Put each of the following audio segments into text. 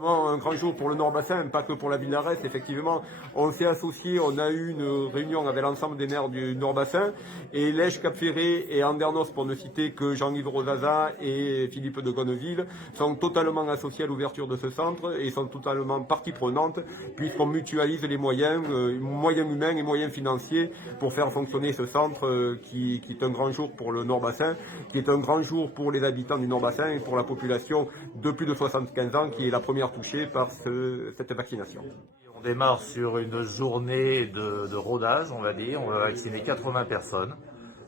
Un grand jour pour le Nord-Bassin, pas que pour la ville d'Arès. Effectivement, on s'est associé, on a eu une réunion avec l'ensemble des maires du Nord-Bassin, et Lège, Cap-Ferré et Andernos, pour ne citer que Jean-Yves Rosaza et Philippe de Gonneville, sont totalement associés à l'ouverture de ce centre et sont totalement partie prenante, puisqu'on mutualise les moyens humains et moyens financiers pour faire fonctionner ce centre qui est un grand jour pour le Nord-Bassin, qui est un grand jour pour les habitants du Nord-Bassin et pour la population de plus de 75 ans qui est la première touchée par cette vaccination. On démarre sur une journée de rodage, on va dire. On va vacciner 80 personnes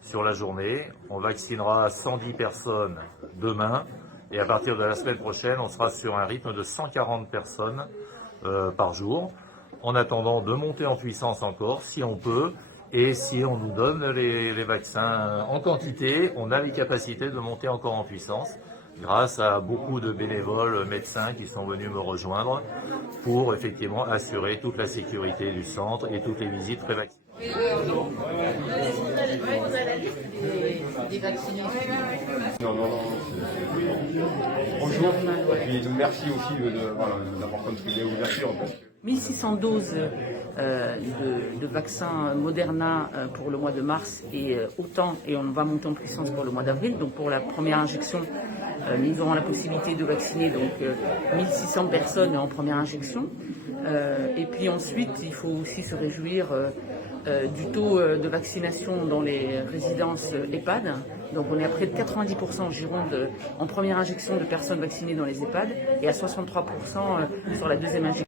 sur la journée. On vaccinera 110 personnes demain. Et à partir de la semaine prochaine, on sera sur un rythme de 140 personnes par jour. En attendant de monter en puissance encore, si on peut. Et si on nous donne les vaccins en quantité, on a les capacités de monter encore en puissance, grâce à beaucoup de bénévoles médecins qui sont venus me rejoindre pour effectivement assurer toute la sécurité du centre et toutes les visites prévaccinées. Non. Bonjour, et merci aussi d'avoir contribué à l'ouverture. 1600 doses de vaccins Moderna pour le mois de mars et autant, et on va monter en puissance pour le mois d'avril. Donc pour la première injection, nous aurons la possibilité de vacciner donc 1600 personnes en première injection. Et puis ensuite, il faut aussi se réjouir du taux de vaccination dans les résidences EHPAD. Donc on est à près de 90% en Gironde en première injection de personnes vaccinées dans les EHPAD et à 63% sur la deuxième injection.